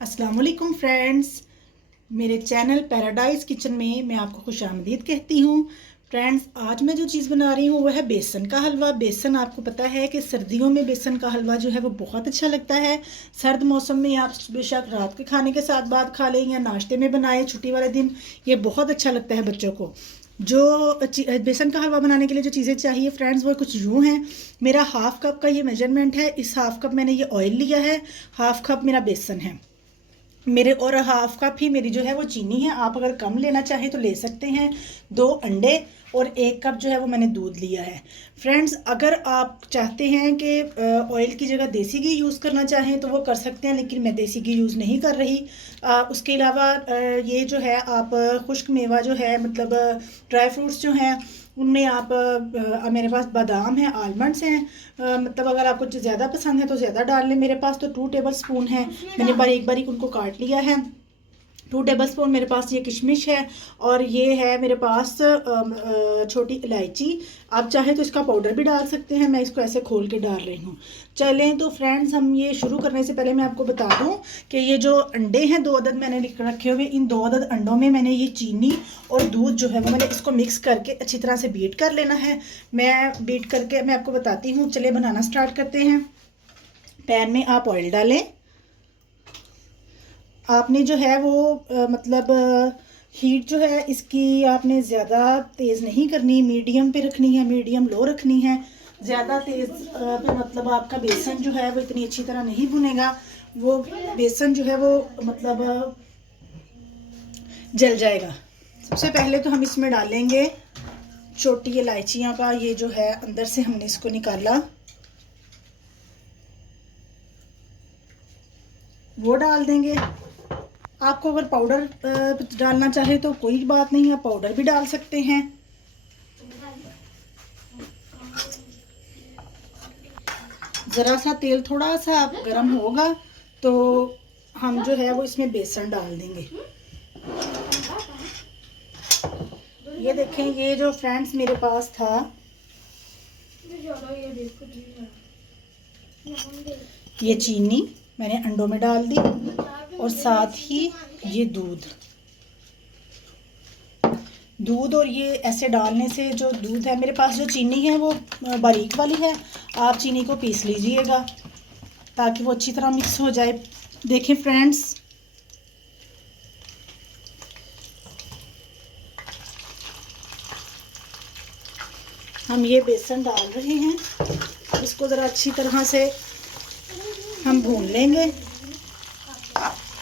अस्सलाम वालेकुम फ्रेंड्स, मेरे चैनल पैराडाइज किचन में मैं आपको खुशामदीद कहती हूँ। फ्रेंड्स, आज मैं जो चीज़ बना रही हूँ वो है बेसन का हलवा। बेसन आपको पता है कि सर्दियों में बेसन का हलवा जो है वो बहुत अच्छा लगता है। सर्द मौसम में आप बेशक रात के खाने के साथ बाद खा लें या नाश्ते में बनाएं छुट्टी वाले दिन, ये बहुत अच्छा लगता है बच्चों को। जो बेसन का हलवा बनाने के लिए जो चीज़ें चाहिए फ्रेंड्स वो कुछ यूँ हैं। मेरा हाफ़ कप का ये मेजरमेंट है। इस हाफ़ कप मैंने ये ऑयल लिया है, हाफ़ कप मेरा बेसन है मेरे, और हाफ कप ही मेरी जो है वो चीनी है। आप अगर कम लेना चाहें तो ले सकते हैं। 2 अंडे और 1 कप जो है वो मैंने दूध लिया है। फ्रेंड्स, अगर आप चाहते हैं कि ऑयल की जगह देसी घी यूज़ करना चाहें तो वो कर सकते हैं, लेकिन मैं देसी घी यूज़ नहीं कर रही। उसके अलावा ये जो है आप खुश्क मेवा जो है, मतलब ड्राई फ्रूट्स जो हैं उनमें आप मेरे पास बादाम है, आलमंड्स हैं। मतलब अगर आपको ज़्यादा पसंद है तो ज़्यादा डाल लें। मेरे पास तो 2 टेबल स्पून है, मैंने बारीक बारीक उनको काट लिया है। 2 टेबल स्पून मेरे पास ये किशमिश है, और ये है मेरे पास छोटी इलायची। आप चाहे तो इसका पाउडर भी डाल सकते हैं, मैं इसको ऐसे खोल के डाल रही हूँ। चलें तो फ्रेंड्स, हम ये शुरू करने से पहले मैं आपको बता दूं कि ये जो अंडे हैं 2 अदद मैंने रखे हुए, इन 2 अदद अंडों में मैंने ये चीनी और दूध जो है वो मैंने इसको मिक्स करके अच्छी तरह से बीट कर लेना है। मैं बीट करके मैं आपको बताती हूँ। चले बनाना स्टार्ट करते हैं। पैन में आप ऑयल डालें। आपने जो है वो मतलब हीट जो है इसकी आपने ज़्यादा तेज़ नहीं करनी, मीडियम पे रखनी है, मीडियम लो रखनी है। ज़्यादा तेज़ पे मतलब आपका बेसन जो है वो इतनी अच्छी तरह नहीं भुनेगा। वो बेसन जो है वो मतलब जल जाएगा। सबसे पहले तो हम इसमें डालेंगे छोटी इलायचियाँ का ये जो है अंदर से हमने इसको निकाला, वो डाल देंगे। आपको अगर पाउडर डालना चाहे तो कोई बात नहीं, आप पाउडर भी डाल सकते हैं। ज़रा सा तेल थोड़ा सा गर्म होगा तो हम जो है वो इसमें बेसन डाल देंगे। ये देखें, ये जो फ्रेंड्स मेरे पास था ये चीनी मैंने अंडों में डाल दी, और साथ ही ये दूध और ये ऐसे डालने से जो दूध है, मेरे पास जो चीनी है वो बारीक वाली है। आप चीनी को पीस लीजिएगा ताकि वो अच्छी तरह मिक्स हो जाए। देखें फ्रेंड्स, हम ये बेसन डाल रहे हैं, इसको ज़रा अच्छी तरह से हम भून लेंगे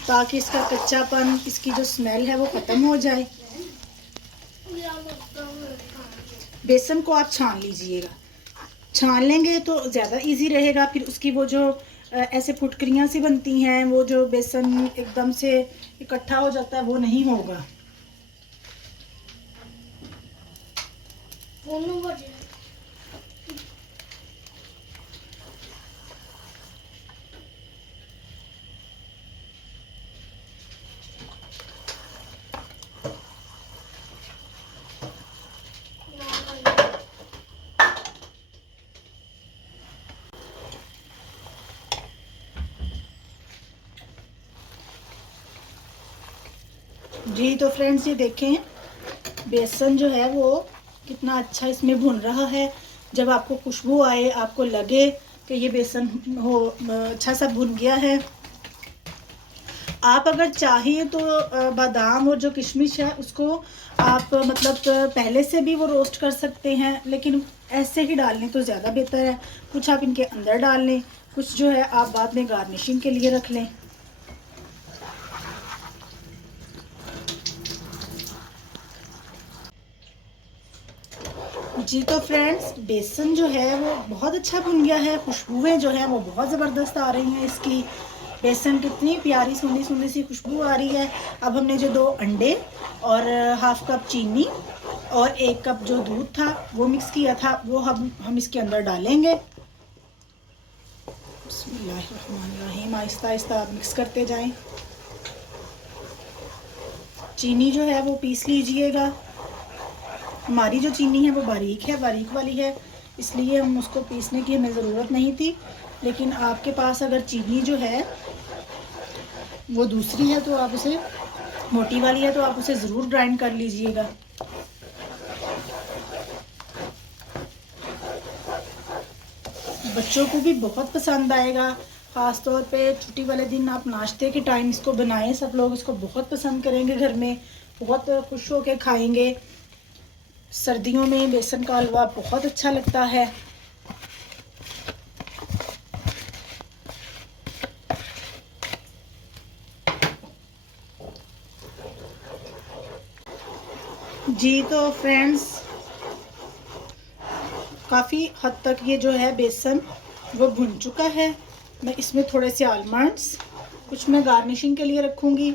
ताकि इसका कच्चापन, इसकी जो स्मेल है वो ख़त्म हो जाए। बेसन को आप छान लीजिएगा, छान लेंगे तो ज़्यादा इजी रहेगा। फिर उसकी वो जो ऐसे फुटकरियाँ सी बनती हैं, वो जो बेसन एकदम से इकट्ठा हो जाता है, वो नहीं होगा। जी तो फ्रेंड्स, ये देखें बेसन जो है वो कितना अच्छा इसमें भुन रहा है। जब आपको खुशबू आए, आपको लगे कि ये बेसन हो अच्छा सा भुन गया है, आप अगर चाहें तो बादाम और जो किशमिश है उसको आप मतलब पहले से भी वो रोस्ट कर सकते हैं, लेकिन ऐसे ही डाल लें तो ज़्यादा बेहतर है। कुछ आप इनके अंदर डाल लें, कुछ जो है आप बाद में गार्निशिंग के लिए रख लें। जी तो फ्रेंड्स, बेसन जो है वो बहुत अच्छा बन गया है। खुशबुएं जो हैं वो बहुत ज़बरदस्त आ रही हैं इसकी। बेसन कितनी प्यारी सुंदी सुंदी सी खुशबू आ रही है। अब हमने जो 2 अंडे और हाफ कप चीनी और 1 कप जो दूध था वो मिक्स किया था, वो हम इसके अंदर डालेंगे। बिस्मिल्लाहिर्रहमानिर्रहीम। आहिस्ता आहिस्ता आप मिक्स करते जाएं। चीनी जो है वो पीस लीजिएगा। हमारी जो चीनी है वो बारीक है, बारीक वाली है, इसलिए हम उसको पीसने की हमें ज़रूरत नहीं थी। लेकिन आपके पास अगर चीनी जो है वो दूसरी है तो आप उसे, मोटी वाली है तो आप उसे ज़रूर ग्राइंड कर लीजिएगा। बच्चों को भी बहुत पसंद आएगा, ख़ास तौर पे छुट्टी वाले दिन आप नाश्ते के टाइम इसको बनाएं, सब लोग इसको बहुत पसंद करेंगे, घर में बहुत खुश होकर खाएंगे। सर्दियों में बेसन का हलवा बहुत अच्छा लगता है। जी तो फ्रेंड्स, काफ़ी हद तक ये जो है बेसन वो भुन चुका है। मैं इसमें थोड़े से आलमंड्स, कुछ मैं गार्निशिंग के लिए रखूँगी,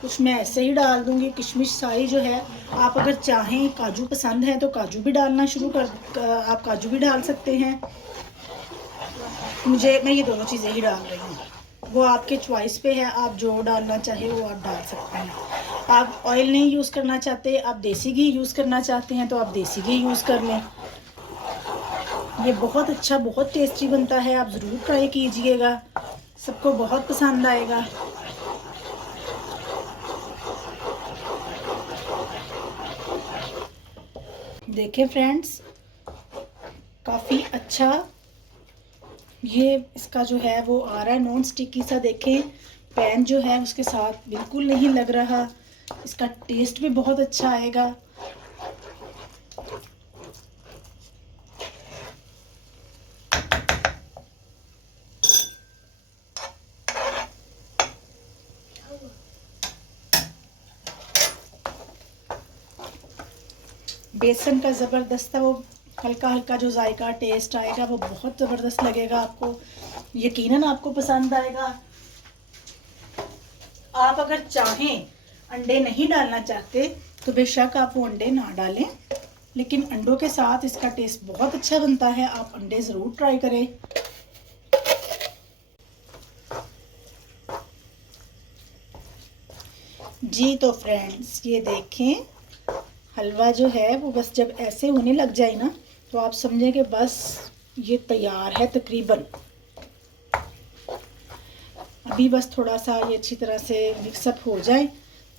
कुछ मैं ऐसे ही डाल दूँगी। किशमिश सारी जो है, आप अगर चाहें काजू पसंद है तो काजू भी डालना आप काजू भी डाल सकते हैं। मैं ये दोनों चीज़ें ही डाल रही हूँ, वो आपके चॉइस पे है, आप जो डालना चाहे वो आप डाल सकते हैं। आप ऑयल नहीं यूज़ करना चाहते, आप देसी घी यूज़ करना चाहते हैं तो आप देसी घी यूज़ कर लें। ये बहुत अच्छा, बहुत टेस्टी बनता है, आप ज़रूर ट्राई कीजिएगा, सबको बहुत पसंद आएगा। देखें फ्रेंड्स, काफ़ी अच्छा ये इसका जो है वो आ रहा है, नॉन स्टिकी सा। देखें पैन जो है उसके साथ बिल्कुल नहीं लग रहा, इसका टेस्ट भी बहुत अच्छा आएगा। बेसन का ज़बरदस्त वो हल्का हल्का जो जायका टेस्ट आएगा वो बहुत ज़बरदस्त लगेगा आपको, यकीनन आपको पसंद आएगा। आप अगर चाहें अंडे नहीं डालना चाहते तो बेशक आप वो अंडे ना डालें, लेकिन अंडों के साथ इसका टेस्ट बहुत अच्छा बनता है, आप अंडे ज़रूर ट्राई करें। जी तो फ्रेंड्स, ये देखें हलवा जो है वो बस जब ऐसे होने लग जाए ना तो आप समझें कि बस ये तैयार है तकरीबन। अभी बस थोड़ा सा ये अच्छी तरह से मिक्सअप हो जाए,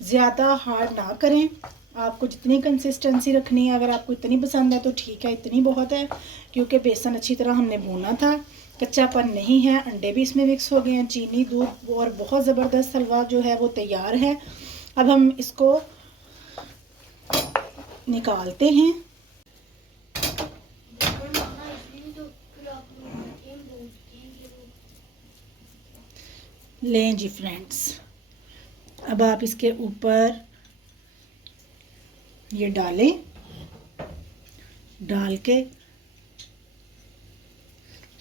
ज़्यादा हार्ड ना करें। आपको जितनी कंसिस्टेंसी रखनी है, अगर आपको इतनी पसंद है तो ठीक है, इतनी बहुत है, क्योंकि बेसन अच्छी तरह हमने भूना था, कच्चापन नहीं है, अंडे भी इसमें मिक्स हो गए हैं, चीनी, दूध, और बहुत ज़बरदस्त हलवा जो है वो तैयार है। अब हम इसको निकालते हैं। लें जी फ्रेंड्स, अब आप इसके ऊपर ये डाल के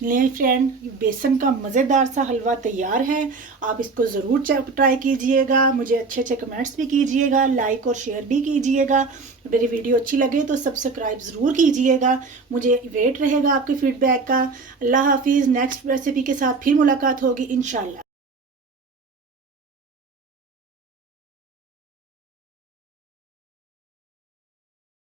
लें फ्रेंड, बेसन का मज़ेदार सा हलवा तैयार है। आप इसको ज़रूर ट्राई कीजिएगा, मुझे अच्छे अच्छे कमेंट्स भी कीजिएगा, लाइक और शेयर भी कीजिएगा। मेरी वीडियो अच्छी लगे तो सब्सक्राइब ज़रूर कीजिएगा, मुझे वेट रहेगा आपके फीडबैक का। अल्लाह हाफिज़, नेक्स्ट रेसिपी के साथ फिर मुलाकात होगी इंशाल्लाह।